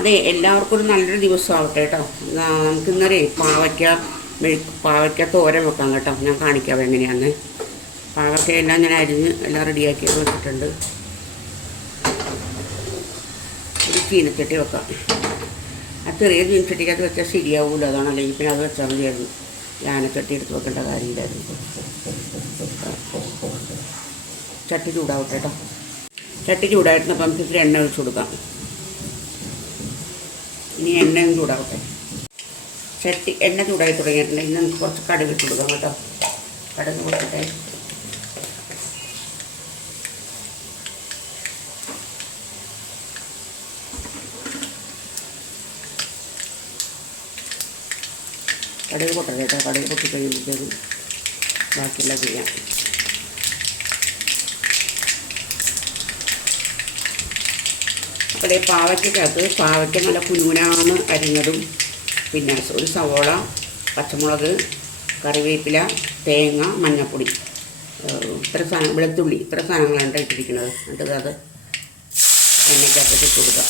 അതെ എല്ലാവർക്കും ഒരു നല്ലൊരു ദിവസം ആവട്ടെ കേട്ടോ. നാ- നമുക്ക് ഇന്നൊരു പാവയ്ക്ക പാവയ്ക്ക തോരൻ വെക്കാം കേട്ടോ. ഞാൻ കാണിക്കാം എങ്ങനെയാന്ന്. പാവയ്ക്ക എല്ലാം ഞാൻ അരിഞ്ഞ് എല്ലാം റെഡിയാക്കി വെച്ചിട്ടുണ്ട്. ഒരു ചീനച്ചട്ടി വെക്കാം. ആ ചെറിയ ചീനച്ചട്ടിക്കകത്ത് വെച്ചാൽ ശരിയാവൂല അതാണ് അല്ലെങ്കിൽ പിന്നെ അത് വെച്ചാൽ മതിയായിരുന്നു യാനച്ചട്ടി എടുത്ത് വെക്കേണ്ട കാര്യമില്ലായിരുന്നു. ചട്ടി ചൂടാവട്ടെ കേട്ടോ. ചട്ടി ചൂടായിരുന്നു നമുക്ക് ഇത്തിരി എണ്ണ ഒഴിച്ച് കൊടുക്കാം. ഇനി എണ്ണയും ചൂടാവട്ടെ. ചട്ടി എണ്ണ ചൂടായി തുടങ്ങിയിട്ടുണ്ട്. ഇന്ന് നമുക്ക് കുറച്ച് കടുക് ഇട്ട് കൊടുക്കാം കേട്ടോ. കടുക് കൊടുക്കട്ടെ കടുക് പൊട്ടട്ടെ കേട്ടോ. കടുക് പൊട്ടി കഴിയുമ്പോഴത്തേക്കും ബാക്കിയെല്ലാം ചെയ്യാം. ഈ പാവയ്ക്കകത്ത് പാവയ്ക്ക നല്ല കുനുകുനാന്ന് അരിഞ്ഞതും പിന്നെ ഒരു സവോള പച്ചമുളക് കറിവേപ്പില തേങ്ങ മഞ്ഞൾപ്പൊടി ഇത്ര സാധനം വെളുത്തുള്ളി. ഇത്ര സാധനങ്ങളാണ് ഇട്ടിരിക്കുന്നത്. എന്നിട്ട് അത് എണ്ണയ്ക്കകത്ത് ഇട്ട് കൊടുക്കുക.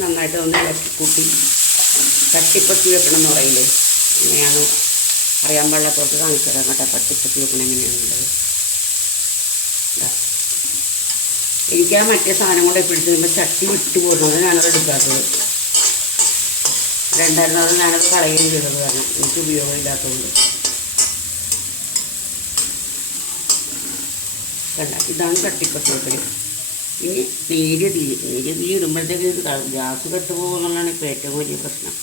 നന്നായിട്ട് ഒന്ന് ഇളക്കി കൂട്ടി. തട്ടിപ്പത്തി വെക്കണം എന്ന് പറയില്ലേ? അങ്ങനെയാണ് അറിയാൻ പാടില്ലാത്തവർക്ക് കാണിച്ചു തരാം കേട്ടോ തട്ടിപ്പത്തി വെക്കണം എങ്ങനെയാണുള്ളത്. എനിക്ക് ആ മറ്റേ സാധനം കൊണ്ട് പിടിച്ച് കഴിയുമ്പോൾ ചട്ടി വിട്ടു പോകുന്നത് ഞാനത് എടുക്കാത്തത്. രണ്ടായിരുന്നത് ഞാനത് കളയുകയും ചെയ്തത് കാരണം എനിക്ക് ഉപയോഗമില്ലാത്തതുകൊണ്ട്. കണ്ട ഇതാണ് തട്ടിപ്പത്തി വെക്കൽ ഇനി നീര് തീ നേരിയ തീ ഇടുമ്പോഴത്തേക്ക് ഗ്യാസ് കെട്ടുപോകുന്നുള്ളതാണ് ഇപ്പോൾ ഏറ്റവും വലിയ പ്രശ്നം.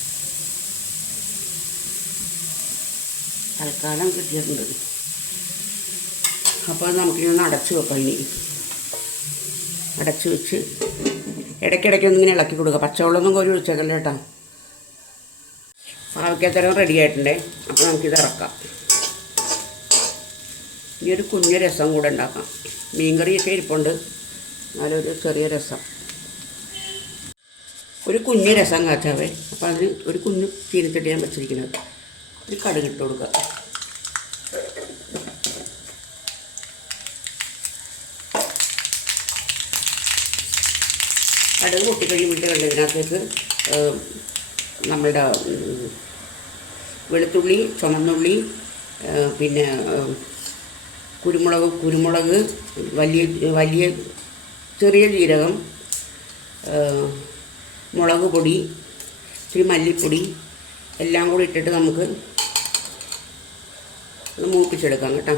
തൽക്കാലം കിട്ടിയിട്ടുണ്ട്. അപ്പോൾ നമുക്കിനി ഒന്ന് അടച്ചു വെക്കാം ഇനി. അടച്ചു വെച്ച് ഇടയ്ക്കിടയ്ക്ക് ഒന്നിങ്ങനെ ഇളക്കി കൊടുക്കുക പച്ചവെള്ളമൊന്നും കോരി ഒഴിച്ചേക്കല്ല കേട്ടോ. പാവയ്ക്കത്തരം റെഡി ആയിട്ടുണ്ടേ. അപ്പോൾ നമുക്കിത് ഇറക്കാം. ഇനി ഒരു കുഞ്ഞു രസം കൂടെ ഉണ്ടാക്കാം. മീൻകറിയൊക്കെ ഇരിപ്പുണ്ട്. എന്നാലൊരു ചെറിയ രസം. ഒരു കുഞ്ഞു രസം കാച്ചാവേ. അപ്പോൾ അതിന് ഒരു കുഞ്ഞു ചീനച്ചട്ടി ഞാൻ വെച്ചിരിക്കുന്നത്. ഒരു കടുക് ഇട്ട് കൊടുക്കുക കടുക് പൊട്ടിക്കഴിയുമ്പോഴത്തേക്കുണ്ട് ഇതിനകത്തേക്ക് ഏഹ്, നമ്മളുടെ വെളുത്തുള്ളി ചുമന്നുള്ളി പിന്നെ കുരുമുളക് കുരുമുളക് വലിയ വലിയ ചെറിയ ജീരകം മുളക് പൊടി ഇച്ചിരി മല്ലിപ്പൊടി എല്ലാം കൂടി ഇട്ടിട്ട് നമുക്ക് ഒന്ന് മൂപ്പിച്ചെടുക്കാം കേട്ടോ.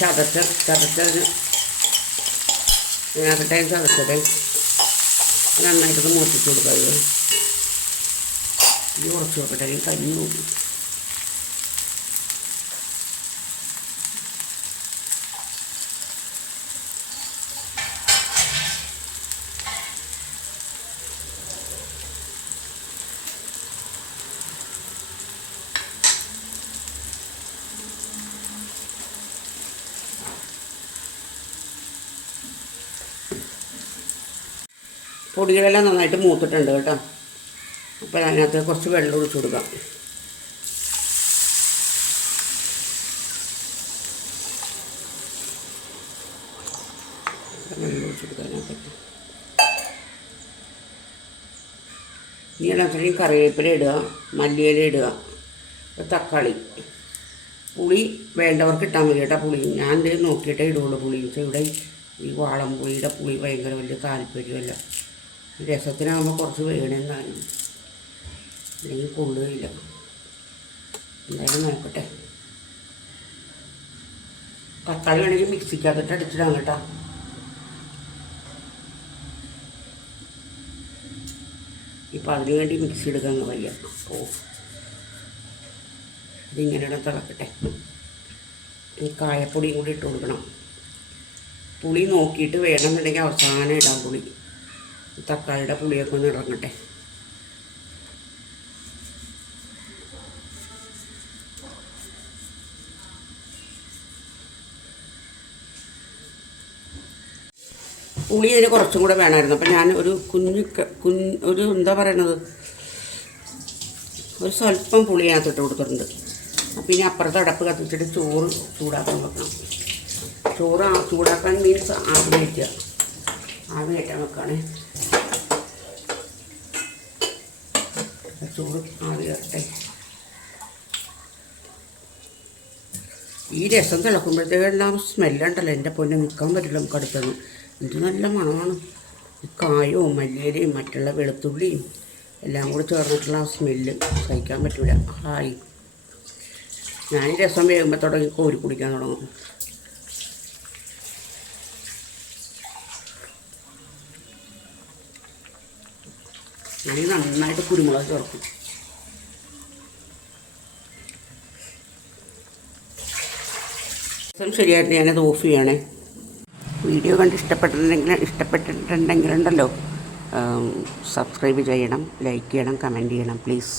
ചതച്ച ചതച്ചതിന് ഇതിനകത്തിട്ട് ഞാൻ ചതച്ചത് നന്നായിട്ടൊന്ന് മൂപ്പിച്ച് കൊടുക്കുക ഇത്. കുറച്ച് നോക്കട്ടെ കഞ്ഞി കരിഞ്ഞു പൊടികളെല്ലാം നന്നായിട്ട് മൂത്തിട്ടുണ്ട് കേട്ടോ. അപ്പോൾ അതിനകത്ത് കുറച്ച് വെള്ളം ഒഴിച്ച് കൊടുക്കാം. വെള്ളം കറിവേപ്പില ഇടുക മല്ലിയില ഇടുക തക്കാളി. പുളി വേണ്ടവർക്ക് ഇട്ടാൽ മതി കേട്ടോ പുളി. ഞാൻ നോക്കിയിട്ടേ ഇടുള്ളൂ പുളി. ഇവിടെ ഈ വാളം പുളിയുടെ പുളി ഭയങ്കര വലിയ താല്പര്യമല്ല. രസത്തിനാകുമ്പോൾ കുറച്ച് വേണമെന്നാണ് അല്ലെങ്കിൽ കൊള്ളുകയില്ല എന്തായാലും നോക്കട്ടെ. തക്കാളി വേണമെങ്കിൽ മിക്സിക്കകത്തിട്ട് അടിച്ചിടാം കേട്ടോ. ഇപ്പം അതിന് വേണ്ടി മിക്സി എടുക്കാൻ വയ്യ. ഓ. ഇതിങ്ങനെ തിളക്കട്ടെ. ഈ കായപ്പൊടിയും കൂടി ഇട്ട് കൊടുക്കണം. പുളി നോക്കിയിട്ട് വേണമെന്നുണ്ടെങ്കിൽ അവസാനം ഇടാം പുളി. തക്കാളിയുടെ പുളിയൊക്കെ ഒന്ന് ഇറങ്ങട്ടെ. പുളി അതിന് കുറച്ചും കൂടെ വേണമായിരുന്നു. അപ്പം ഞാൻ ഒരു കുഞ്ഞു കു ഒരു എന്താ പറയണത്? ഒരു സ്വല്പം പുളി അതിനകത്തിട്ട് കൊടുത്തിട്ടുണ്ട്. അപ്പം ഇനി അപ്പുറത്ത് അടപ്പ് കത്തിച്ചിട്ട് ചോറ് ചൂടാക്കാൻ വെക്കണം. ചോറ് ചൂടാക്കാൻ മീൻസ് ആവി കയറ്റുക. ആവി ആവി ഈ രസം തിളക്കുമ്പോഴത്തേക്കെല്ലാം സ്മെല്ലുണ്ടല്ലോ. എന്റെ പൊന്നെ നിൽക്കാൻ പറ്റില്ല നമുക്ക് അടുത്തത്. ഇത് നല്ല മണമാണ്. ഈ കായവും മല്ലിയിലയും മറ്റുള്ള വെളുത്തുള്ളിയും എല്ലാം കൂടി ചേർന്നിട്ടുള്ള ആ സ്മെല്ല് സഹിക്കാൻ പറ്റില്ല ഹായ് ഞാൻ രസം വേകുമ്പോൾ തുടങ്ങി കോരി കുടിക്കാൻ തുടങ്ങും. ഞാൻ നന്നായിട്ട് കുരുമുളക് ചേർക്കും. ശരിയായിട്ട് ഞാനത് ഓഫ് ചെയ്യണേ. വീഡിയോ കണ്ട് ഇഷ്ടപ്പെട്ടിട്ടുണ്ടെങ്കിൽ ഇഷ്ടപ്പെട്ടിട്ടുണ്ടെങ്കിലുണ്ടല്ലോ. സബ്സ്ക്രൈബ് ചെയ്യണം ലൈക്ക് ചെയ്യണം കമന്റ് ചെയ്യണം പ്ലീസ്